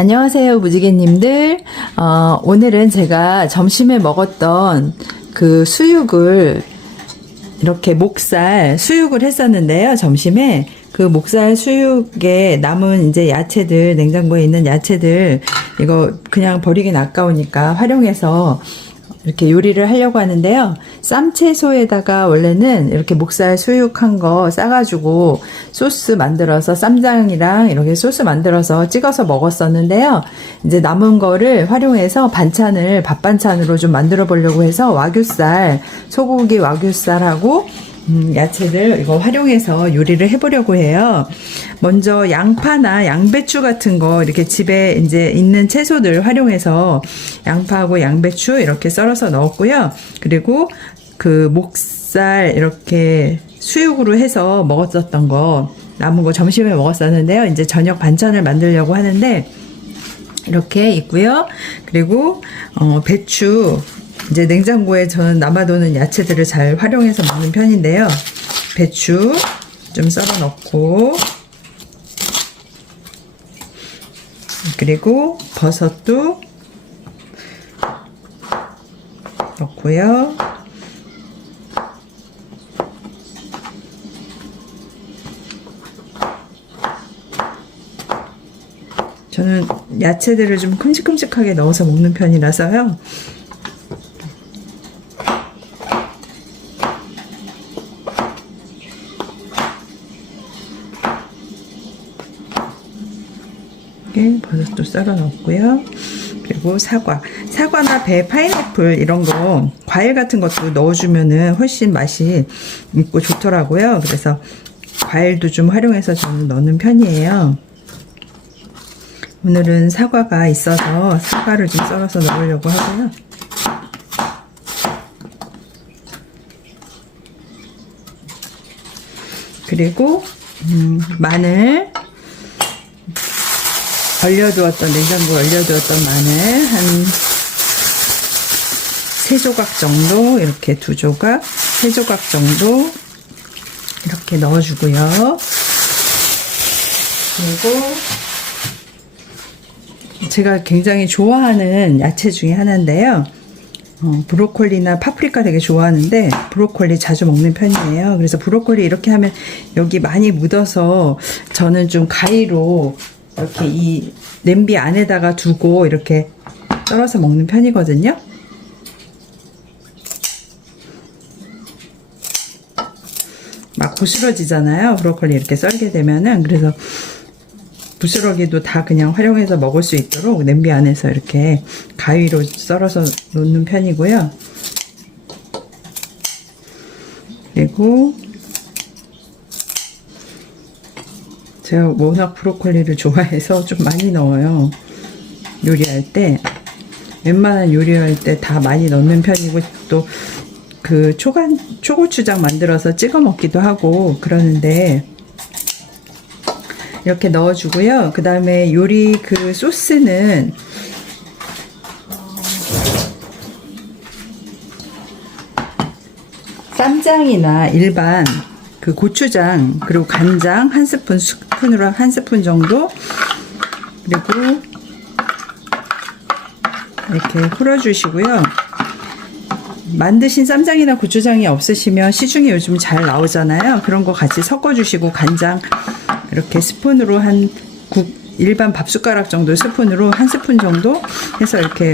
안녕하세요, 무지개님들. 오늘은 제가 점심에 먹었던 그 수육을 이렇게 목살 수육을 했었는데요. 점심에 그 목살 수육에 남은 이제 야채들, 냉장고에 있는 야채들 이거 그냥 버리긴 아까우니까 활용해서 이렇게 요리를 하려고 하는데요. 쌈채소에다가 원래는 이렇게 목살 수육한 거 싸가지고 소스 만들어서 쌈장이랑 이렇게 소스 만들어서 찍어서 먹었었는데요. 이제 남은 거를 활용해서 반찬을 밥 반찬으로 좀 만들어 보려고 해서 와규살, 소고기 와규살하고 야채들 이거 활용해서 요리를 해보려고 해요. 먼저 양파나 양배추 같은 거 이렇게 집에 이제 있는 채소들 활용해서 양파하고 양배추 이렇게 썰어서 넣었고요. 그리고 그 목살 이렇게 수육으로 해서 먹었었던 거 남은 거 점심에 먹었었는데요. 이제 저녁 반찬을 만들려고 하는데 이렇게 있고요. 그리고 배추 이제 냉장고에 저는 남아도는 야채들을 잘 활용해서 먹는 편인데요. 배추 좀 썰어 넣고, 그리고 버섯도 넣고요. 저는 야채들을 좀 큼직큼직하게 넣어서 먹는 편이라서요. 버섯도 썰어 넣었고요. 그리고 사과나 배, 파인애플 이런 거 과일 같은 것도 넣어주면은 훨씬 맛이 있고 좋더라고요. 그래서 과일도 좀 활용해서 저는 넣는 편이에요. 오늘은 사과가 있어서 사과를 좀 썰어서 넣으려고 하고요. 그리고 마늘 냉장고에 얼려두었던 마늘 한 3조각 정도, 이렇게 2조각, 3조각 정도 이렇게 넣어주고요. 그리고 제가 굉장히 좋아하는 야채 중에 하나인데요. 브로콜리나 파프리카 되게 좋아하는데 브로콜리 자주 먹는 편이에요. 그래서 브로콜리 이렇게 하면 여기 많이 묻어서 저는 좀 가위로 이렇게 이 냄비 안에다가 두고 이렇게 썰어서 먹는 편이거든요. 막 부스러지잖아요. 브로콜리 이렇게 썰게 되면은. 그래서 부스러기도 다 그냥 활용해서 먹을 수 있도록 냄비 안에서 이렇게 가위로 썰어서 놓는 편이고요. 그리고 제가 워낙 브로콜리를 좋아해서 좀 많이 넣어요. 요리할 때. 웬만한 요리할 때 다 많이 넣는 편이고, 또 그 초고추장 만들어서 찍어 먹기도 하고 그러는데, 이렇게 넣어주고요. 그 다음에 요리 그 소스는 쌈장이나 일반 그 고추장, 그리고 간장 한 스푼으로 한 스푼 정도, 그리고 이렇게 풀어주시고요. 만드신 쌈장이나 고추장이 없으시면 시중에 요즘 잘 나오잖아요. 그런 거 같이 섞어주시고, 간장 이렇게 스푼으로 일반 밥숟가락 정도 스푼으로 한 스푼 정도 해서 이렇게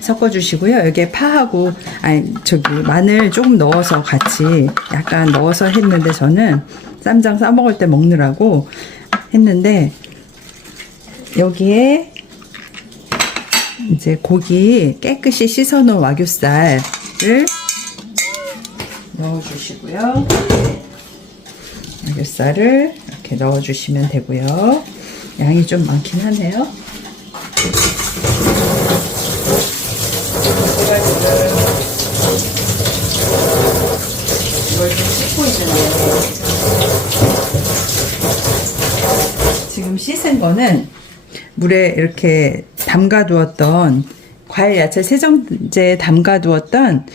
섞어주시고요. 여기에 파하고 마늘 조금 넣어서 같이 약간 넣어서 했는데, 저는 쌈장 싸 먹을 때 먹느라고 했는데, 여기에 이제 고기 깨끗이 씻어 놓은 와규살을 넣어주시고요. 와규살을 이렇게 넣어주시면 되고요. 양이 좀 많긴 하네요. 이걸 좀 씻고 있는데, 지금 씻은 거는 물에 이렇게 담가두었던 과일 야채 세정제에 담가두었던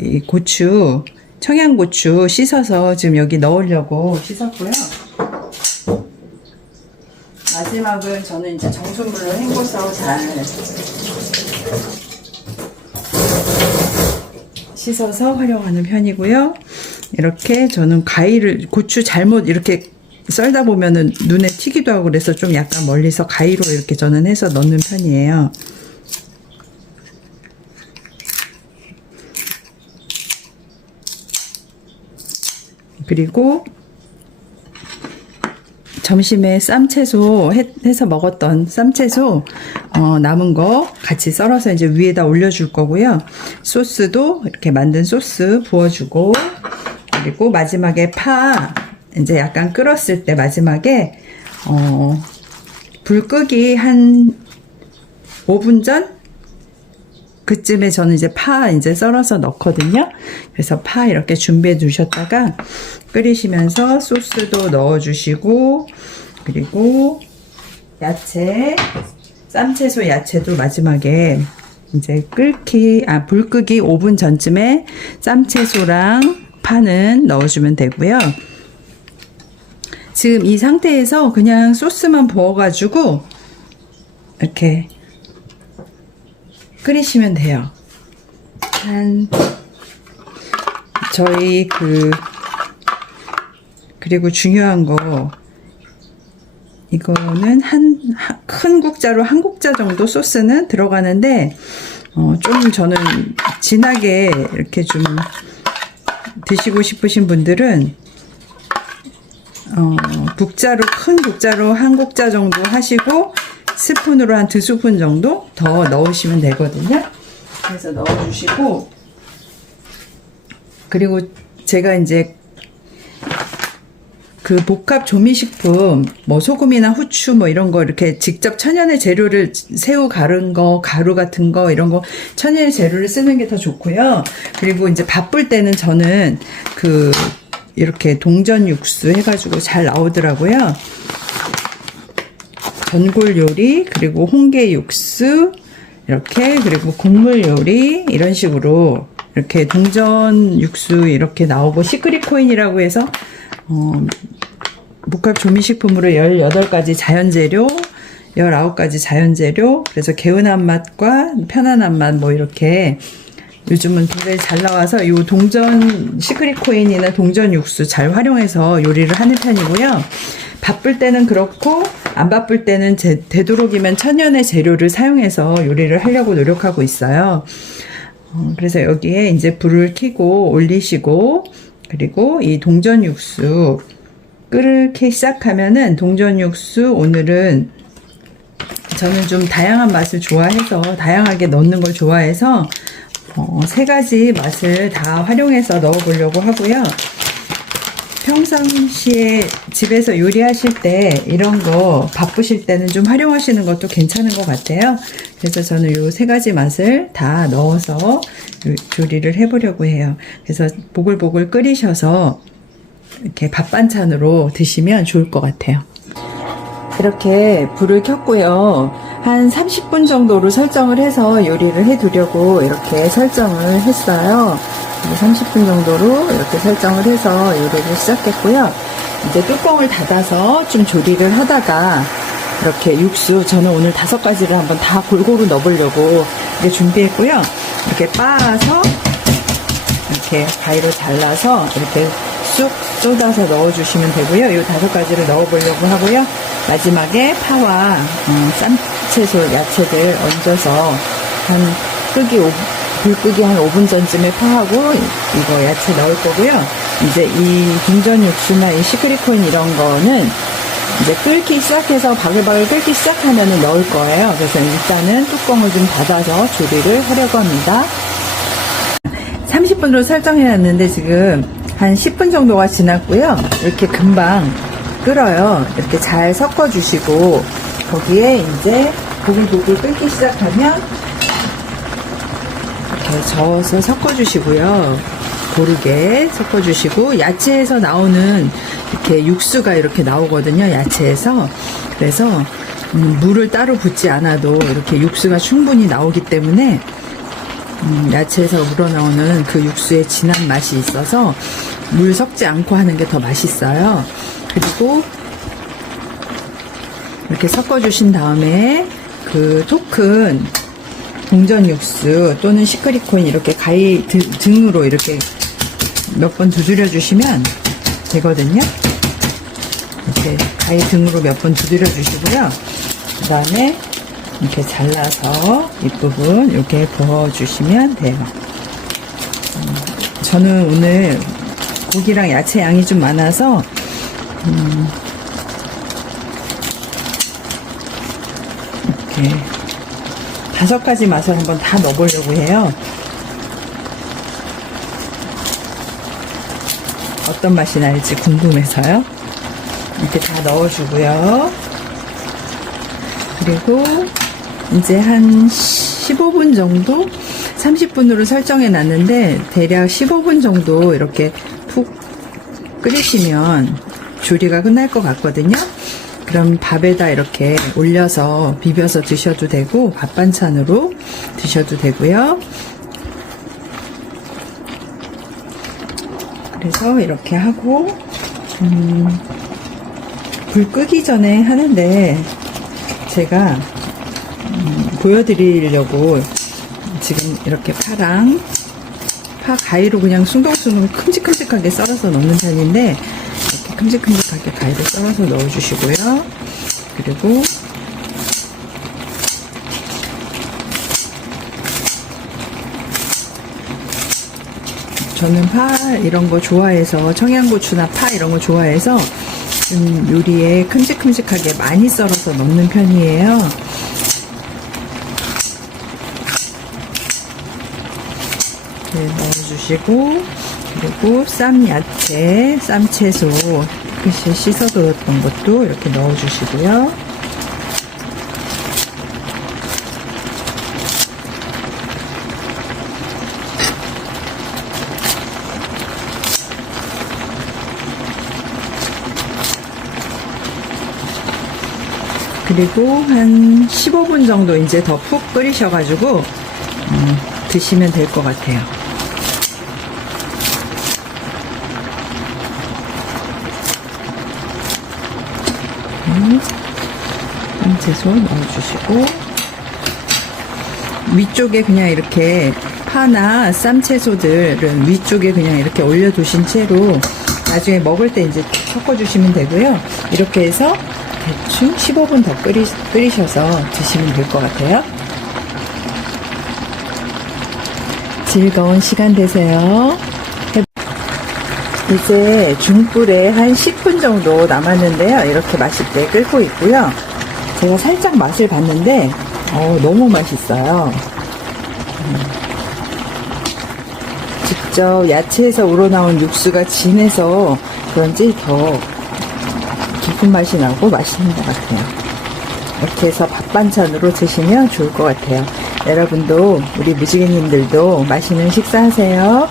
이 고추, 청양고추 씻어서 지금 여기 넣으려고 씻었고요. 마지막은 저는 이제 정수물로 헹궈서 잘 씻어서 활용하는 편이고요. 이렇게 저는 고추 잘못 이렇게 썰다 보면은 눈에 튀기도 하고 그래서 좀 약간 멀리서 가위로 이렇게 저는 해서 넣는 편이에요. 그리고 점심에 쌈채소 해서 먹었던 쌈채소 남은 거 같이 썰어서 이제 위에다 올려줄 거고요. 소스도 이렇게 만든 소스 부어주고, 그리고 마지막에 파 이제 약간 끓었을 때 마지막에 불 끄기 한 5분 전 그쯤에 저는 이제 파 이제 썰어서 넣거든요. 그래서 파 이렇게 준비해 두셨다가 끓이시면서 소스도 넣어 주시고, 그리고 야채, 쌈채소 야채도 마지막에 이제 불 끄기 5분 전쯤에 쌈채소랑 파는 넣어주면 되고요. 지금 이 상태에서 그냥 소스만 부어가지고 이렇게 끓이시면 돼요. 그리고 중요한 거, 이거는 큰 국자로 한 국자 정도 소스는 들어가는데, 좀 저는 진하게 이렇게 좀 드시고 싶으신 분들은, 큰 국자로 한 국자 정도 하시고, 스푼으로 한 2스푼 정도 더 넣으시면 되거든요. 그래서 넣어주시고, 그리고 제가 이제 그 복합 조미식품, 뭐 소금이나 후추 뭐 이런 거 이렇게 직접 천연의 재료를, 새우 갈은 거, 가루 같은 거 이런 거 천연의 재료를 쓰는 게 더 좋고요. 그리고 이제 바쁠 때는 저는 이렇게 동전 육수 해가지고 잘 나오더라고요. 전골 요리, 그리고 홍게 육수, 이렇게, 그리고 국물 요리, 이런 식으로, 이렇게 동전 육수 이렇게 나오고, 시크릿 코인이라고 해서, 복합 조미식품으로 18가지 자연재료, 19가지 자연재료, 그래서 개운한 맛과 편안한 맛, 뭐 이렇게, 요즘은 굉장히 잘 나와서, 요 시크릿 코인이나 동전 육수 잘 활용해서 요리를 하는 편이고요. 바쁠 때는 그렇고, 안 바쁠 때는 되도록이면 천연의 재료를 사용해서 요리를 하려고 노력하고 있어요. 그래서 여기에 이제 불을 켜고 올리시고, 그리고 이 동전 육수 끓기 시작하면은 동전 육수, 오늘은 저는 좀 다양한 맛을 좋아해서, 다양하게 넣는 걸 좋아해서 3가지 맛을 다 활용해서 넣어보려고 하고요. 평상시에 집에서 요리하실 때 이런 거 바쁘실 때는 좀 활용하시는 것도 괜찮은 것 같아요. 그래서 저는 요 3가지 맛을 다 넣어서 조리를 해보려고 해요. 그래서 보글보글 끓이셔서 이렇게 밥 반찬으로 드시면 좋을 것 같아요. 이렇게 불을 켰고요. 한 30분 정도로 설정을 해서 요리를 해두려고 이렇게 설정을 했어요. 30분 정도로 이렇게 설정을 해서 요리를 시작했고요. 이제 뚜껑을 닫아서 좀 조리를 하다가 이렇게 육수, 저는 오늘 5가지를 한번 다 골고루 넣어보려고 이렇게 준비했고요. 이렇게 빻아서 이렇게 가위로 잘라서 이렇게 쑥 쏟아서 넣어주시면 되고요. 이 5가지를 넣어보려고 하고요. 마지막에 파와 쌈채소 야채들 얹어서 불 끄기 한 5분 전쯤에 파하고 이거 야채 넣을 거고요. 이제 이 동전 육수나 이 시크릿 코인 이런 거는 이제 끓기 시작해서 바글바글 끓기 시작하면은 넣을 거예요. 그래서 일단은 뚜껑을 좀 닫아서 조리를 하려고 합니다. 30분으로 설정해놨는데 지금 한 10분 정도가 지났고요. 이렇게 금방 끓어요. 이렇게 잘 섞어주시고, 거기에 이제 보글보글 끓기 시작하면 이렇게 저어서 섞어주시고요. 고르게 섞어주시고, 야채에서 나오는 이렇게 육수가 이렇게 나오거든요. 야채에서. 그래서 물을 따로 붓지 않아도 이렇게 육수가 충분히 나오기 때문에 야채에서 우러나오는 그 육수의 진한 맛이 있어서 물 섞지 않고 하는 게 더 맛있어요. 그리고 이렇게 섞어주신 다음에 그 토큰 동전 육수 또는 시크릿 코인 이렇게 가위 등으로 이렇게 몇 번 두드려 주시면 되거든요. 이렇게 가위 등으로 몇 번 두드려 주시고요. 그 다음에 이렇게 잘라서 윗부분 이렇게 부어주시면 돼요. 저는 오늘 고기랑 야채 양이 좀 많아서 이렇게 5가지 맛을 한번 다 넣어보려고 해요. 어떤 맛이 날지 궁금해서요. 이렇게 다 넣어주고요. 그리고 이제 한 15분 정도 30분으로 설정해 놨는데 대략 15분 정도 이렇게 푹 끓이시면 조리가 끝날 것 같거든요. 그럼 밥에다 이렇게 올려서 비벼서 드셔도 되고 밥 반찬으로 드셔도 되고요. 그래서 이렇게 하고 불 끄기 전에 하는데 제가 보여드리려고 지금 이렇게 파 가위로 그냥 숭덩숭덩 큼직큼직하게 썰어서 넣는 편인데 이렇게 큼직큼직하게 가위로 썰어서 넣어주시고요. 그리고 저는 파 이런 거 좋아해서 청양고추나 파 이런 거 좋아해서 요리에 큼직큼직하게 많이 썰어서 넣는 편이에요. 네, 넣어주시고 그리고 쌈야채, 쌈채소 끝이 씻어뒀던 것도 이렇게 넣어주시고요. 그리고 한 15분 정도 이제 더 푹 끓이셔가지고 드시면 될 것 같아요. 쌈채소 넣어주시고 위쪽에 그냥 이렇게 파나 쌈채소들은 위쪽에 그냥 이렇게 올려두신 채로 나중에 먹을 때 이제 섞어주시면 되고요. 이렇게 해서 대충 15분 더 끓이셔서 드시면 될 것 같아요. 즐거운 시간 되세요. 이제 중불에 한 10분 정도 남았는데요. 이렇게 맛있게 끓고 있고요. 제가 살짝 맛을 봤는데 너무 맛있어요. 직접 야채에서 우러나온 육수가 진해서 그런지 더 깊은 맛이 나고 맛있는 것 같아요. 이렇게 해서 밥 반찬으로 드시면 좋을 것 같아요. 여러분도 우리 무지개님들도 맛있는 식사하세요.